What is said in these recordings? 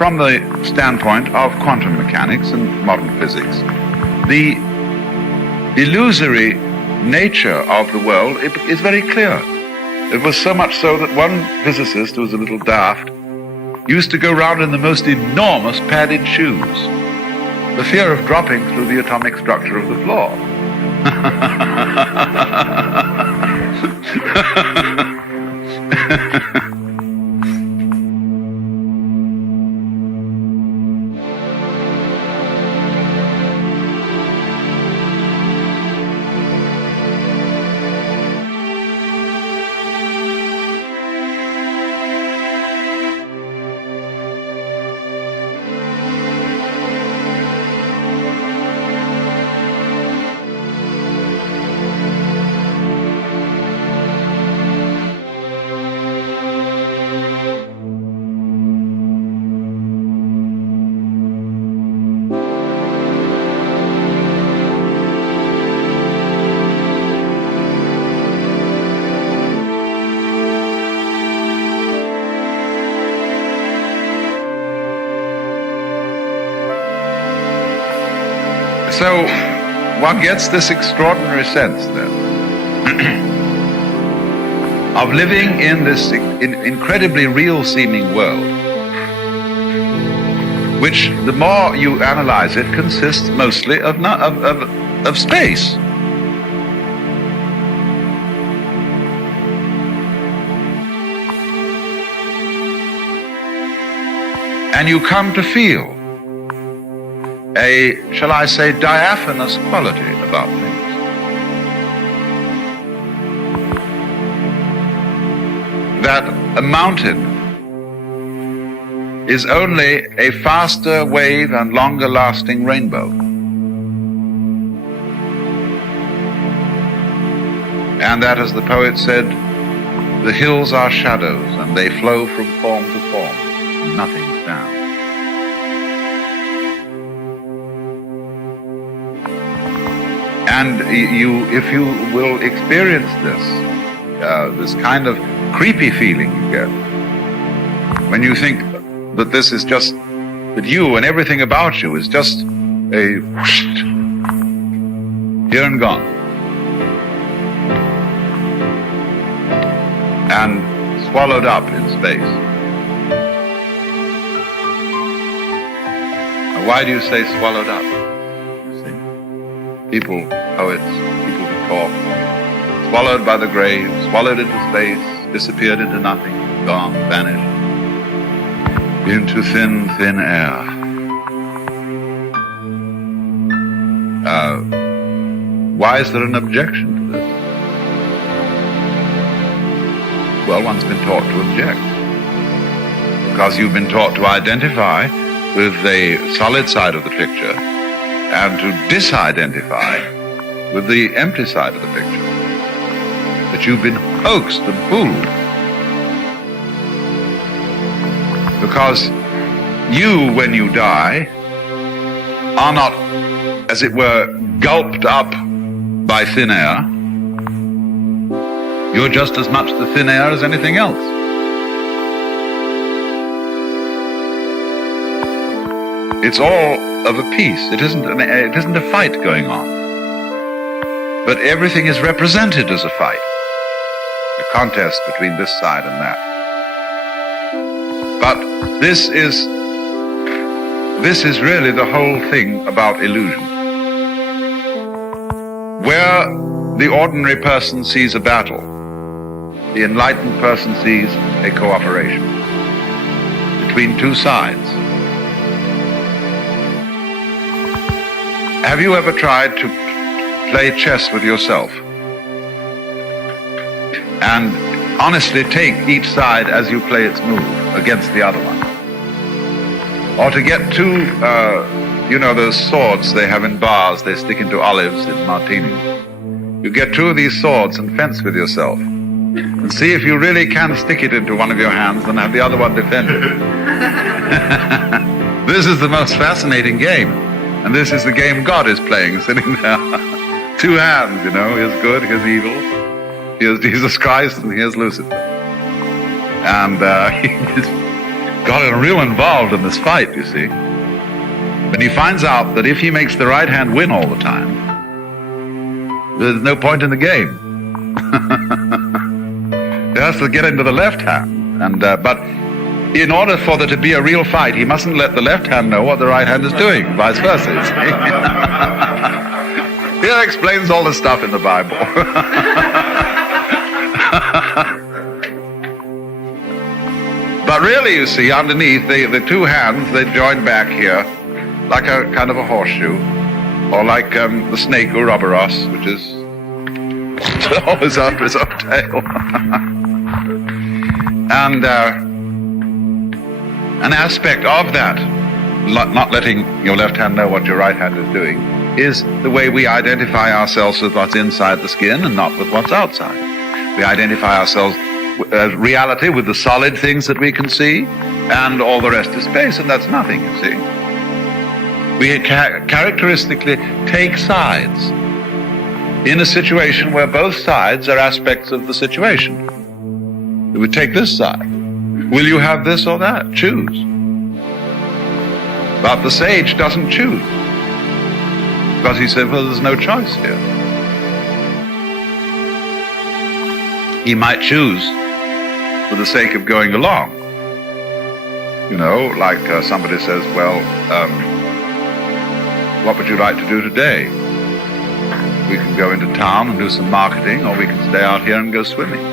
from the standpoint of quantum mechanics and modern physics, the illusory nature of the world is very clear. It was so much so that one physicist, who was a little daft, used to go round in the most enormous padded shoes, the fear of dropping through the atomic structure of the floor. So one gets this extraordinary sense then of living in this incredibly real-seeming world, which, the more you analyze it, consists mostly of space. And you come to feel a, shall I say, diaphanous quality about things. That a mountain is only a faster wave and longer lasting rainbow. And that, as the poet said, the hills are shadows and they flow from form to form, and nothing stands. And if you will experience this kind of creepy feeling you get when you think that this is just, that you and everything about you is just a whoosh, here and gone, and swallowed up in space. Now, why do you say swallowed up? People, poets, people who talk, swallowed by the grave, swallowed into space, disappeared into nothing, gone, vanished, into thin, thin air. Why is there an objection to this? Well, one's been taught to object, because you've been taught to identify with the solid side of the picture and to disidentify with the empty side of the picture. That you've been hoaxed and fooled. Because you, when you die, are not, as it were, gulped up by thin air. You're just as much the thin air as anything else. It's all of a piece. It isn't a fight going on. But everything is represented as a fight, a contest between this side and that. But this is really the whole thing about illusion. Where the ordinary person sees a battle, the enlightened person sees a cooperation between two sides. Have you ever tried to play chess with yourself and honestly take each side as you play its move against the other one? Or to get two, those swords they have in bars, they stick into olives in martinis. You get two of these swords and fence with yourself and see if you really can stick it into one of your hands and have the other one defend it. This is the most fascinating game. And this is the game God is playing, sitting there. Two hands, here's good, here's evil. Here's Jesus Christ and here's Lucifer. And got real involved in this fight, you see. And he finds out that if he makes the right hand win all the time, there's no point in the game. He has to get into the left hand. But in order for there to be a real fight, he mustn't let the left hand know what the right hand is doing, vice versa, you see. He explains all this stuff in the Bible. But really, you see, underneath, the two hands, they join back here like a kind of a horseshoe, or like the snake Ouroboros, which is always after his own tail. And an aspect of that, not letting your left hand know what your right hand is doing, is the way we identify ourselves with what's inside the skin and not with what's outside. We identify ourselves as reality with the solid things that we can see, and all the rest is space, and that's nothing, you see. We characteristically take sides in a situation where both sides are aspects of the situation. We take this side. Will you have this or that? Choose. But the sage doesn't choose, because he said, well, there's no choice here. He might choose for the sake of going along. You know, like somebody says, well, what would you like to do today? We can go into town and do some marketing, or we can stay out here and go swimming.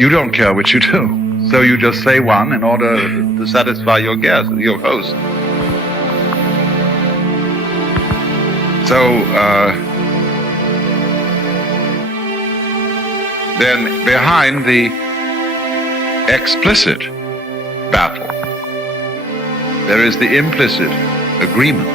You don't care which you do, so you just say one in order to satisfy your guest, your host. So, then behind the explicit battle, there is the implicit agreement.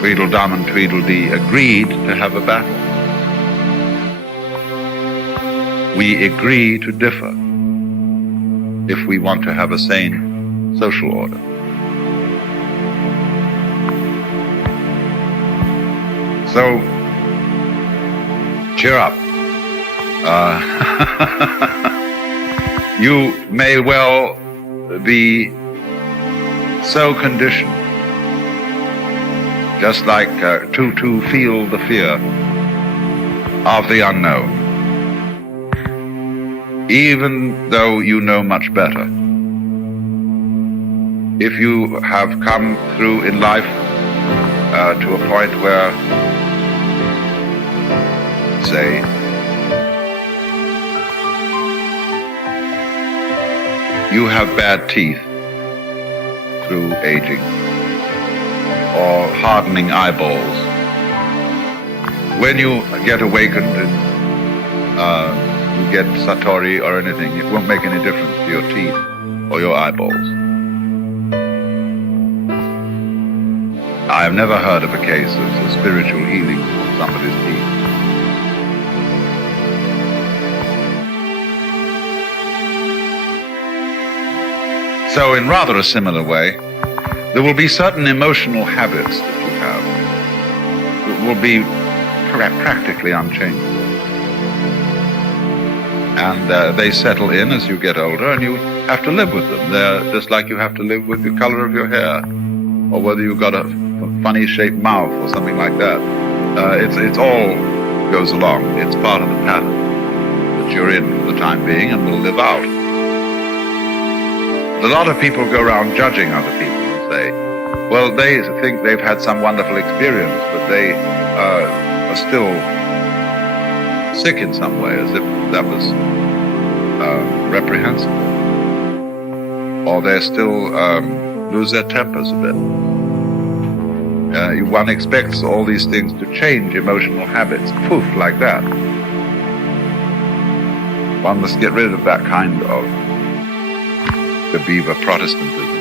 Tweedledum and Tweedledee agreed to have a battle. We agree to differ if we want to have a sane social order. So, cheer up. You may well be so conditioned, just like to feel the fear of the unknown, even though you know much better. If you have come through in life to a point where, say, you have bad teeth through aging, or hardening eyeballs, when you get awakened and you get satori or anything, it won't make any difference to your teeth or your eyeballs. I have never heard of a case of spiritual healing of somebody's teeth. So in rather a similar way, there will be certain emotional habits that you have that will be practically unchangeable. And they settle in as you get older, and you have to live with them. They're just like you have to live with the color of your hair, or whether you've got a funny shaped mouth or something like that. It's all goes along. It's part of the pattern that you're in for the time being and will live out. A lot of people go around judging other people and say, well, they think they've had some wonderful experience, but they are still sick in some way, as if that was reprehensible. Or they still lose their tempers a bit. One expects all these things to change emotional habits, poof, like that. One must get rid of that kind of the beaver Protestantism.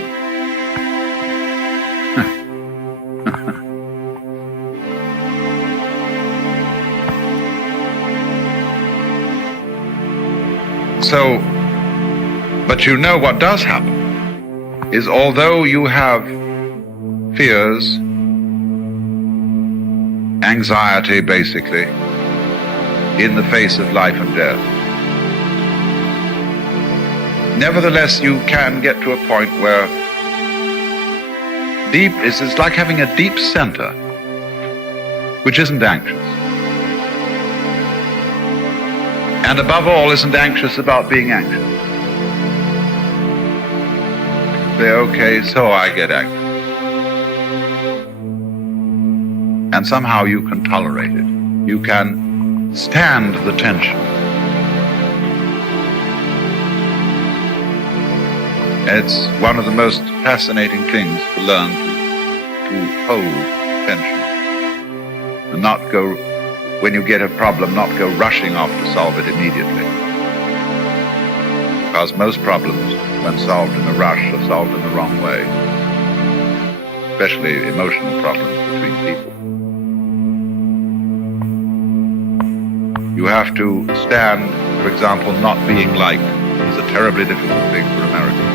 So, but you know what does happen is, although you have fears, anxiety basically, in the face of life and death, nevertheless, you can get to a point where it's like having a deep center which isn't anxious. And above all, isn't anxious about being anxious. Say, okay, so I get anxious. And somehow you can tolerate it. You can stand the tension. It's one of the most fascinating things to learn to hold tension and not go, when you get a problem, not go rushing off to solve it immediately. Because most problems, when solved in a rush, are solved in the wrong way, especially emotional problems between people. You have to stand, for example, not being liked. It's a terribly difficult thing for Americans.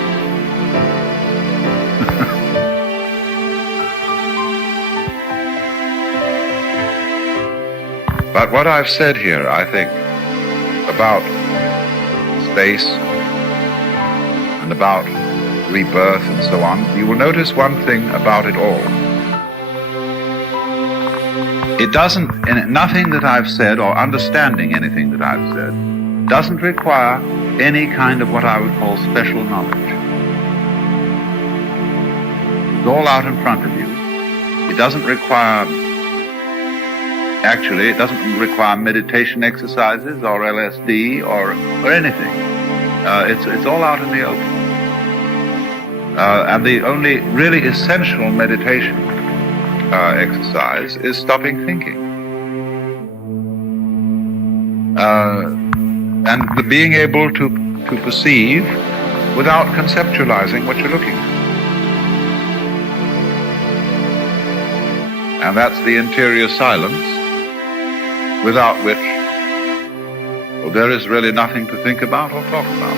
But what I've said here, I think, about space and about rebirth and so on, you will notice one thing about it all. It doesn't, nothing that I've said or understanding anything that I've said doesn't require any kind of what I would call special knowledge. It's all out in front of you. It doesn't require, actually, it doesn't require meditation exercises or LSD or anything. It's all out in the open. And the only really essential meditation exercise is stopping thinking. And the being able to perceive without conceptualizing what you're looking at. And that's the interior silence, without which, well, there is really nothing to think about or talk about.